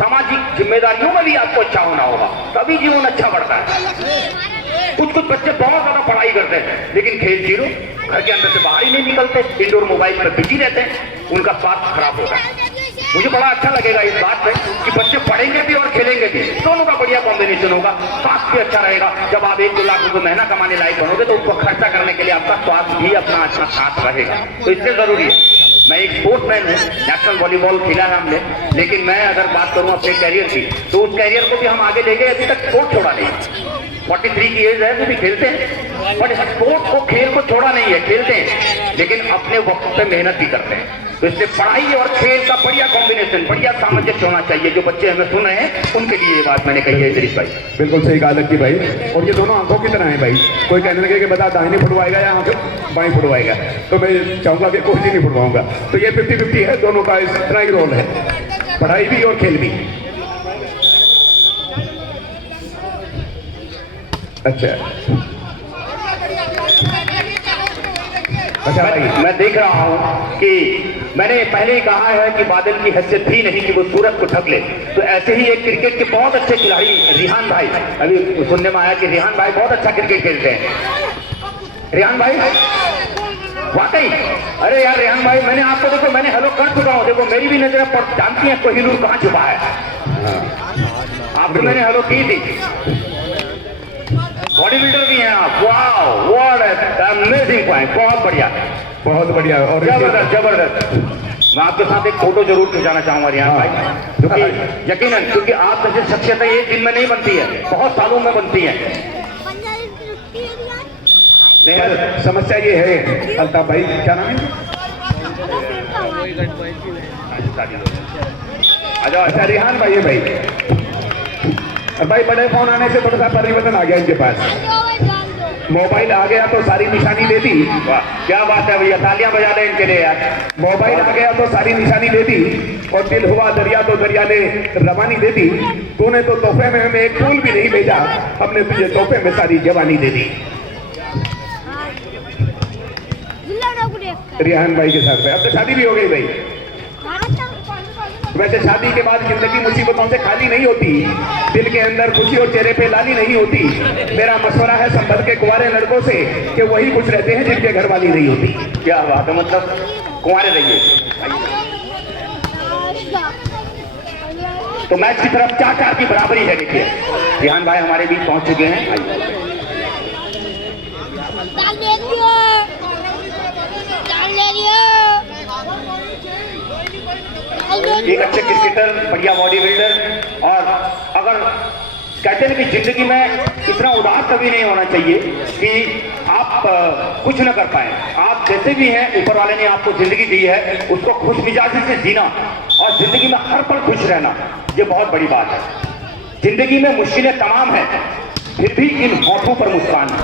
सामाजिक जिम्मेदारियों में भी आपको अच्छा होना होगा, तभी जीवन अच्छा बढ़ता है। कुछ कुछ बच्चे बहुत ज्यादा पढ़ाई करते हैं लेकिन खेल जीरो, घर के अंदर से बाहर ही नहीं निकलते, इंडोर मोबाइल पर बिजी रहते हैं, उनका स्वास्थ्य खराब होता है। मुझे बड़ा अच्छा लगेगा इस बात पे कि बच्चे पढ़ेंगे भी और खेलेंगे भी, दोनों का बढ़िया कॉम्बिनेशन होगा, स्वास्थ्य भी अच्छा रहेगा। जब आप 1-2 लाख रुपए महीना कमाने लायक बनोगे तो उसको खर्चा करने के लिए आपका स्वास्थ्य भी अपना अच्छा साथ रहेगा, तो इससे जरूरी है। मैं एक स्पोर्ट्समैन हूँ, नेशनल वॉलीबॉल खेला है हमने, लेकिन मैं अगर बात करूँ अपने कैरियर की तो उस कैरियर को भी हम आगे ले गए, अभी तक स्पोर्ट छोड़ा नहीं। 43 की एज है तो भी खेलते हैं, बट स्पोर्ट को, खेल को छोड़ा नहीं है, खेलते हैं लेकिन अपने वक्त पे मेहनत भी करते हैं। तो इसलिए पढ़ाई और खेल का बढ़िया कॉम्बिनेशन, बढ़िया सामंजस्य होना चाहिए। जो बच्चे हमें सुन रहे हैं उनके लिए ये बात मैंने कही है इदरीस भाई। बिल्कुल सही कहा लक्की भाई, और ये दोनों आंखों की तरह है भाई। कोई कहने लगे कि बता दाहिनी फुटवाएगा या बाएं फुटवाएगा, तो मैं चाहूंगा कि कोई नहीं फुटवाऊंगा। तो ये 50-50 है, दोनों का इतना ही रोल है, पढ़ाई भी और खेल भी। अच्छा भाई, मैं देख रहा हूं कि मैंने पहले ही कहा है कि बादल की हैसियत थी नहीं कि वो सूरज को ढक ले, तो ऐसे ही एक क्रिकेट के बहुत अच्छे खिलाड़ी रिहान भाई, अभी सुनने में आया कि रिहान भाई बहुत अच्छा क्रिकेट खेलते हैं। रिहान भाई वाकई, अरे यार रिहान भाई, मैंने आपको देखो, मैंने हेलो कर चुका हूँ, देखो मेरी भी नजर पर जानती है कोहिनूर कहाँ छुपा है, आपको मैंने हेलो की थी। बॉडी बिल्डर भी हैं आप, वाह व्हाट अमेजिंग पॉइंट, बहुत बढ़िया, बहुत बढ़िया और जबरदस्त जबरदस्त। मैं आपके साथ एक फोटो जरूर खिंचाना चाहूंगा रिहान भाई, क्योंकि यकीनन, क्योंकि आप जैसे शख्सियतें एक दिन में नहीं बनती है, बहुत सालों में बनती है। समस्या ये है अल्ताफ भाई, क्या नाम है? अच्छा रिहान भाई है भाई। भाई बड़े फोन आने से थोड़ा सा परिवर्तन आ गया इनके पास, मोबाइल आ गया तो सारी निशानी दे दी। क्या बात है भैया, तालियां बजा दें इनके लिए यार। मोबाइल आ गया तो सारी निशानी दे दी, और दिल हुआ दरिया तो दरिया ने रवानी दे दी। तूने तो तोहफे में हमें एक फूल भी नहीं भेजा, हमने तुझे तोहफे में सारी जवानी दे दी। रिहान भाई के साथ अब तो शादी भी हो गई भाई। वैसे शादी के बाद जिंदगी मुसीबतों से खाली नहीं होती, दिल के अंदर खुशी और चेहरे पे लाली नहीं होती। मेरा मशवरा है संभल के कुंवारे लड़कों से कि वही खुश रहते हैं जिनके घर वाली नहीं होती। क्या बात है, मतलब कुंवारे रहिए। तो मैच की तरफ 4-4 की बराबरी है। देखिए रिहान भाई हमारे बीच पहुंच चुके हैं। एक अच्छे क्रिकेटर, बढ़िया बॉडी बिल्डर, और अगर कहते हैं कि जिंदगी में इतना उदास कभी नहीं होना चाहिए कि आप कुछ न कर पाए। आप जैसे भी हैं, ऊपर वाले ने आपको जिंदगी दी है, उसको खुश मिजाजी से जीना और जिंदगी में हर पल खुश रहना, ये बहुत बड़ी बात है। जिंदगी में मुश्किलें तमाम हैं, फिर भी इन होठों पर मुस्कान है।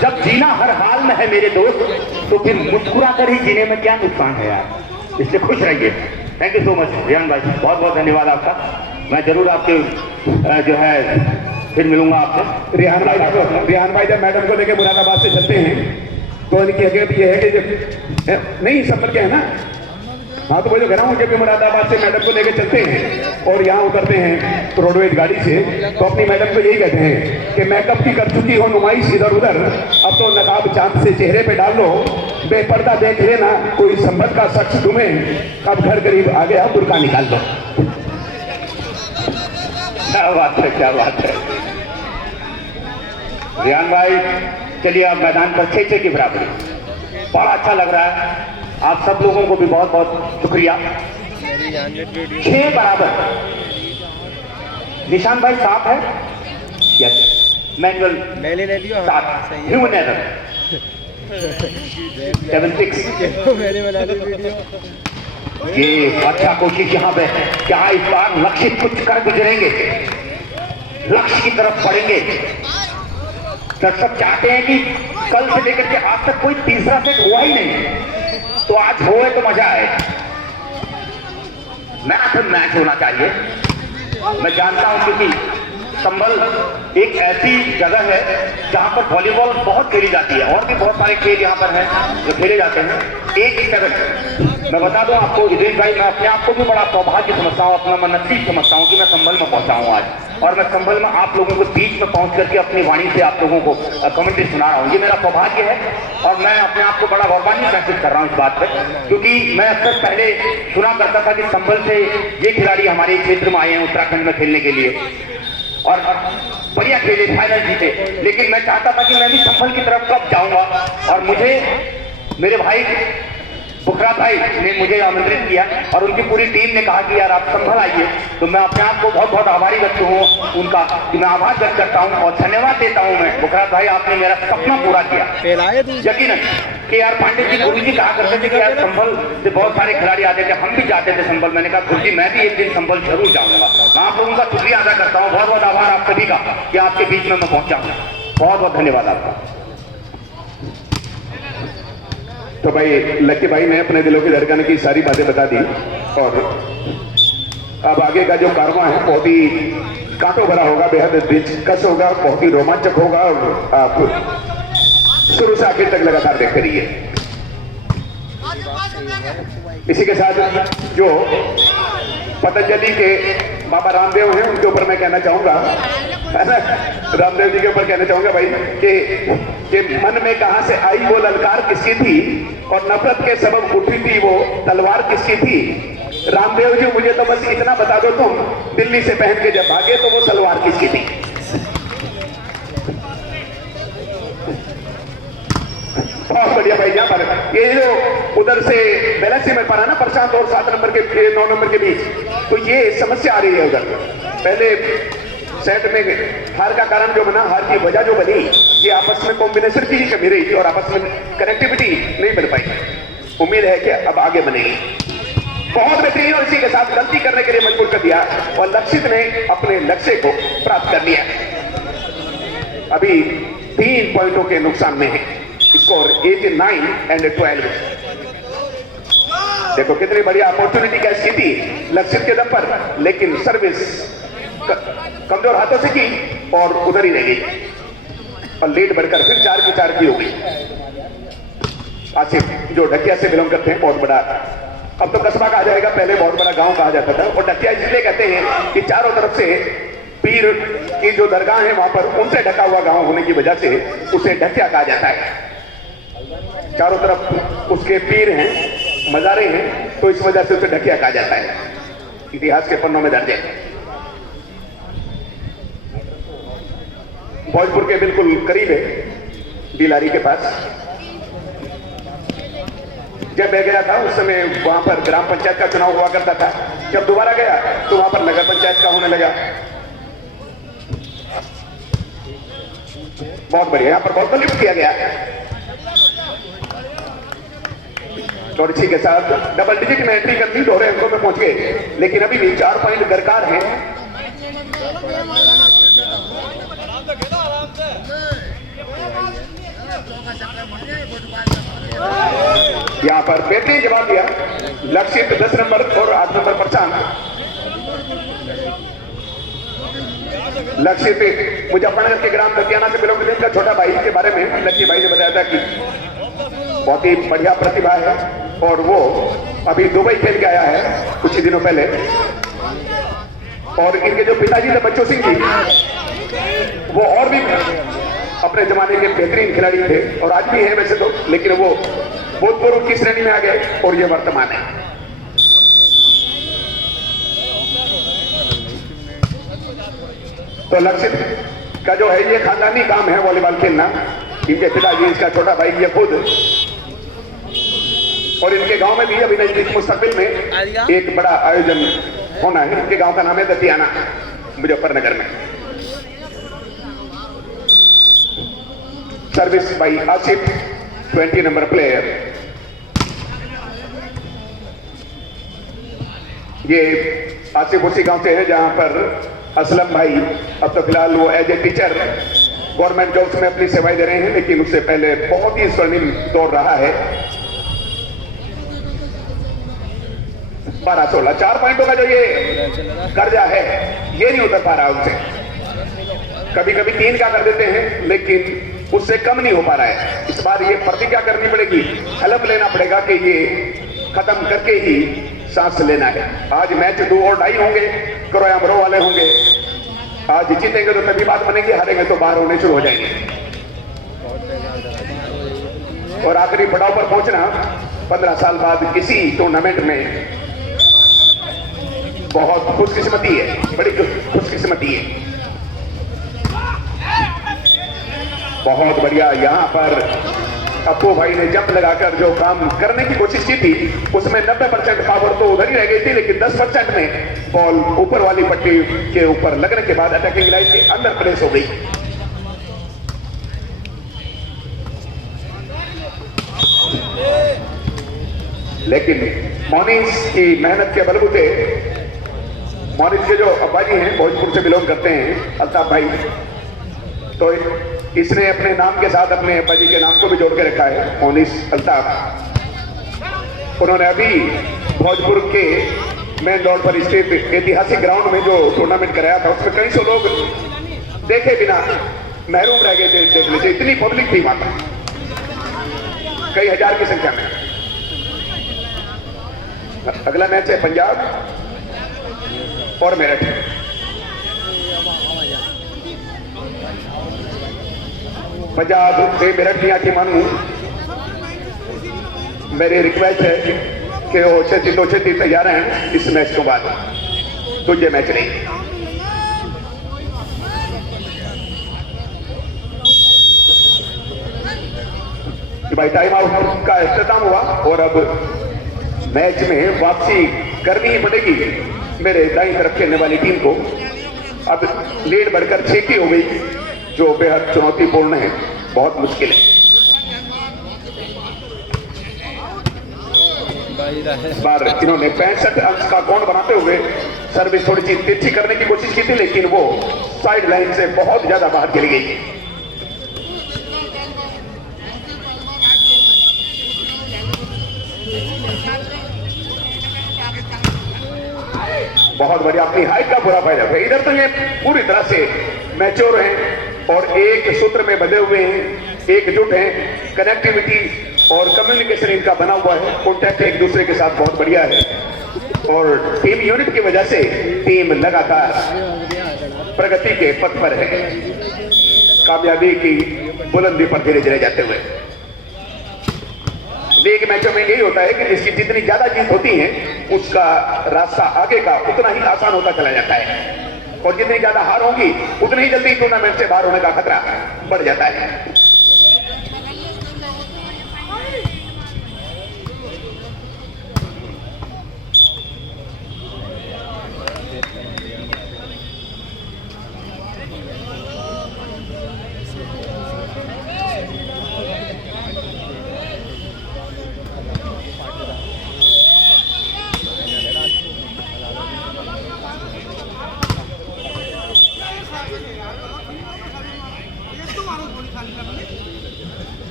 जब जीना हर हाल में है मेरे दोस्त, तो फिर मुस्कुरा कर ही जीने में क्या नुकसान है यार, इसलिए खुश रहिए। Thank you so much Rihan भाई, बहुत बहुत धन्यवाद आपका। मैं जरूर आपके जो है फिर मिलूंगा आपसे। रिहान भाई जब मैडम को लेके मुरादाबाद से चलते हैं तो इनकी हकीकत ये है कि नहीं संभल के है ना, हाँ तो वो जो कह रहा हूँ जब मुरादाबाद से मैडम को लेके चलते हैं और यहाँ उतरते हैं तो रोडवेज गाड़ी से, तो अपनी मैडम को यही कहते हैं कि मेकअप की कर चुकी हो नुमाइश इधर उधर, अब तो नकाब चांद से चेहरे पे डाल लो, बेपर्दा देख लेना कोई संभल का शख्स तुम्हें, अब घर करीब आ गया बुर्का निकाल दो। क्या बात है, क्या बात है रिहान भाई। चलिए आप मैदान पर 6-6 की बराबरी, बड़ा अच्छा लग रहा है। आप सब लोगों को भी बहुत बहुत शुक्रिया। 6 बराबर, निशान भाई 7 है, यस मैनुअल 7, ह्यूमन एरर 7-6। ये अच्छा कोशिश यहाँ पे, क्या इस बार लक्षित कुछ कर गुजरेंगे, लक्ष्य की तरफ बढ़ेंगे। दर्शक चाहते हैं कि कल से लेकर के आज तक कोई तीसरा सेट हुआ ही नहीं, तो आज होए तो मजा आए। मैच होना चाहिए। मैं जानता हूं क्योंकि संभल एक ऐसी जगह है जहां पर वॉलीबॉल बहुत खेली जाती है, और भी बहुत सारे खेल यहाँ पर हैं जो खेले जाते हैं। 1-7 मैं बता दूं आपको इद्रीस भाई, मैं अपने आप को भी बड़ा सौभाग्य समझता हूँ, अपना मैं नसीब समझता हूँ कि मैं संभल में पहुंचा हूँ आज, और मैं संभल में आप लोगों के बीच में पहुंच करके अपनी वाणी से आप लोगों को कमेंट्री सुना रहा हूँ। ये मेरा सौभाग्य है और मैं अपने आप को बड़ा गौरवान्वित महसूस कर रहा हूँ इस बात पर, क्योंकि मैं अक्सर पहले सुना करता था कि संभल से ये खिलाड़ी हमारे क्षेत्र में आए हैं उत्तराखंड में खेलने के लिए और बढ़िया खेले, फाइनल जीते, लेकिन मैं चाहता था कि मैं भी संभल की तरफ कब जाऊंगा, और मुझे मेरे भाई बुखरा भाई ने मुझे आमंत्रित किया और उनकी पूरी टीम ने कहा कि यार आप संभल आइए, तो मैं अपने आप को बहुत बहुत आभारी व्यक्त हूँ उनका, कि मैं आभार व्यक्त करता हूँ और धन्यवाद देता हूँ मैं बुखरा भाई, आपने मेरा सपना पूरा किया। यकीनन कि यार पांडे जी गुरु जी कहा करते थे कि यार संभल से बहुत सारे खिलाड़ी आते थे, हम भी जाते थे संभल, मैंने कहा गुरु जी मैं भी एक दिन संभल जरूर जाऊंगा। मैं आप लोगों का शुक्रिया अदा करता हूँ, बहुत बहुत आभार आप सभी का कि आपके बीच में मैं पहुंचा हूँ, बहुत बहुत धन्यवाद आपका। तो भाई लक्की भाई ने अपने दिलों की धड़कन की सारी बातें बता दी और अब आगे का जो कारवां है बहुत ही कांटों भरा होगा, बेहद दिलकश होगा, बहुत ही रोमांचक होगा और आप शुरू से आखिर तक लगातार देखते रहिए। इसी के साथ जो पतंजलि के बाबा रामदेव हैं उनके ऊपर मैं कहना चाहूंगा, है ना, रामदेव जी के ऊपर कहना चाहूंगा भाई कि मन में कहां से आई वो ललकार किसकी थी और नफरत के सबब उठी थी वो तलवार किसकी थी। रामदेव जी मुझे तो बस इतना बता दो, तुम दिल्ली से पहन के जब भागे तो वो सलवार किसकी थी। बहुत बढ़िया भाई। यहाँ पर ये जो उधर से बैलेंसी में पड़ा ना प्रशांत और 7 नंबर के 9 नंबर के बीच, तो ये समस्या आ रही है उधर। पहले सेट में हार का कारण जो बना, हार की वजह जो बनी, ये आपस में कॉम्बिनेशन की कमी रही थी और आपस में कनेक्टिविटी नहीं बन पाई। उम्मीद है कि अब आगे बनेगी। बहुत बेहतरीन और इसी के साथ गलती करने के लिए मजबूर कर दिया और लक्षित ने अपने लक्ष्य को प्राप्त कर लिया। अभी 3 पॉइंटों के नुकसान में है। Score 89 and 12। देखो कितनी बढ़िया अपॉर्चुनिटी कैच की थी लक्षित के दम पर, लेकिन सर्विस कमजोर हाथों से की और उधर ही रह गई और लीड बढ़कर फिर 4 की 4 की हो गई। आसिफ जो ढकिया से बिलोंग करते हैं, बहुत बड़ा, अब तो कस्बा कहा जाएगा, पहले बहुत बड़ा गांव कहा जाता था। और ढकिया इसलिए कहते हैं कि चारों तरफ से पीर की जो दरगाह है वहां पर उनसे ढका हुआ गांव होने की वजह से उसे ढकिया कहा जाता है। चारों तरफ उसके पीर हैं, मजारे हैं, तो इस वजह से उसे ढकिया कहा जाता है। इतिहास के पन्नों में दर्ज है। भोजपुर के बिल्कुल करीब है, डिलारी के पास। जब मैं गया था उस समय वहां पर ग्राम पंचायत का चुनाव हुआ करता था। जब दोबारा गया तो वहां पर नगर पंचायत का होने लगा। बहुत बढ़िया, यहां पर बहुत लिफ्ट किया गया और इसी के साथ डबल डिजिट में एंट्री करती, दोहरे अंकों में पहुंच गए, लेकिन अभी भी 4 पॉइंट दरकार हैं। यहां पर बेहतरीन जवाब दिया लक्षित 10 नंबर और 8 नंबर प्रशांत। लक्षित मुजफ्फरनगर के ग्राम दतियाना से बिलोंग करने का छोटा भाई के बारे में लक्की भाई ने बताया था कि बहुत ही बढ़िया प्रतिभा है और वो अभी दुबई खेल के आया है कुछ ही दिनों पहले। और इनके जो पिताजी थे बच्चों सिंह जी, वो और भी अपने जमाने के बेहतरीन खिलाड़ी थे और आज भी है वैसे तो, लेकिन वो भूतपूर्व की श्रेणी में आ गए और ये वर्तमान है। तो लक्षित का जो है ये खानदानी काम है वॉलीबॉल खेलना। इनके पिताजी, इसका छोटा भाई, ये खुद, और इनके गांव में भी अभी नजदीक मुस्तकबिल में एक बड़ा आयोजन होना है। इनके गांव का नाम है दतियाना, मुजफ्फरनगर में। Service by Asif, 20 number player. ये आसिफ उसी गांव से है जहां पर असलम भाई अब तो फिलहाल वो as a teacher government jobs में अपनी सेवाएं दे रहे हैं, लेकिन उससे पहले बहुत ही स्वर्णिम दौर रहा है। 12-16 4 पॉइंटों का जो ये कर्जा है ये नहीं उतर पा रहा उनसे। कभी कभी 3 का कर देते हैं, लेकिन उससे कम नहीं हो पा रहा है। इस बार ये प्रतिज्ञा करनी पड़ेगी, हलफ लेना पड़ेगा कि ये खत्म करके ही सांस लेना है। आज मैच डू और डाई होंगे, करो या मरो वाले होंगे। आज जीतेंगे तो तभी बात बनेगी, हारेंगे तो बाहर होने शुरू हो जाएंगे। और आखिरी पड़ाव पर पहुंचना 15 साल बाद किसी टूर्नामेंट में बहुत खुशकिस्मती है, बड़ी खुशकिस्मती है। बहुत बढ़िया। यहां पर अप्पू भाई ने जंप लगाकर जो काम करने की कोशिश की थी उसमें 90% पावर तो उधर ही रह गई थी, लेकिन 10% में बॉल ऊपर वाली पट्टी के ऊपर लगने के बाद अटैकिंग लाइन के अंदर प्लेस हो गई। लेकिन मोनिस की मेहनत के बलबूते, मोनिस के जो अब्बाजी हैं भोजपुर से बिलोंग करते हैं, अल्ताफ भाई, तो इसने अपने नाम के साथ अपने अब्बाजी के नाम को भी जोड़ के रखा है, मोनिस अल्ताफ। उन्होंने अभी भोजपुर के मेन रोड पर स्थित ऐतिहासिक ग्राउंड में जो टूर्नामेंट कराया था उसमें कई सौ लोग देखे बिना महरूम रह गए थे देखने से, इतनी पब्लिक थी वहां पर, कई हजार की संख्या में। अगला मैच है पंजाब और मेरठ। पंजाब के मेरठ की आंखें मानू, मेरी रिक्वेस्ट है कि वो छेती तैयार हैं इस मैच के बाद, दूसरे मैच नहीं। भाई टाइम आउट का इख्तिताम हुआ और अब मैच में वापसी करनी ही पड़ेगी मेरे दाईं तरफ खेलने वाली टीम को। अब लीड बढ़कर 6 की हो गई, जो बेहद चुनौतीपूर्ण है, बहुत मुश्किल है। इस बार इन्होंने 65 अंक का कौन बनाते हुए सर्विस थोड़ी सी तिरछी करने की कोशिश की थी, लेकिन वो साइड लाइन से बहुत ज्यादा बाहर चली गई। बहुत बढ़िया, अपनी हाइट का पूरा फायदा है। इधर तो ये पूरी तरह से मैच्योर हैं और एक सूत्र में बंधे हुए हैं, एकजुट हैं। कनेक्टिविटी और कम्युनिकेशन इनका बना हुआ है, कॉन्टैक्ट एक दूसरे के साथ बहुत बढ़िया है और टीम यूनिट की वजह से टीम लगातार प्रगति के पथ पर है, कामयाबी की बुलंदी पर धीरे धीरे जाते हुए। लीग मैचों में यही होता है कि जिसकी जितनी ज्यादा जीत होती है उसका रास्ता आगे का उतना ही आसान होता चला जाता है, और जितनी ज्यादा हार होगी उतनी ही जल्दी टूर्नामेंट से बाहर होने का खतरा बढ़ जाता है।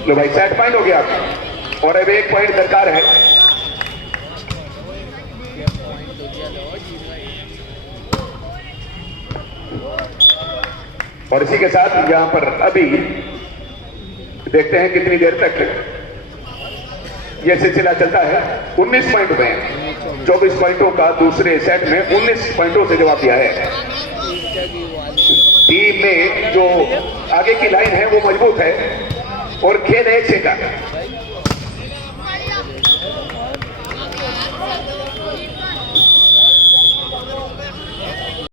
लो भाई, सेट पॉइंट हो गया और अब 1 पॉइंट दरकार है। और इसी के साथ यहां पर अभी देखते हैं कितनी देर तक यह सिलसिला चलता है। 19 पॉइंट में 24 पॉइंटों का दूसरे सेट में 19 पॉइंटों से जवाब दिया है। टीम में जो आगे की लाइन है वो मजबूत है और खेल है 6 का।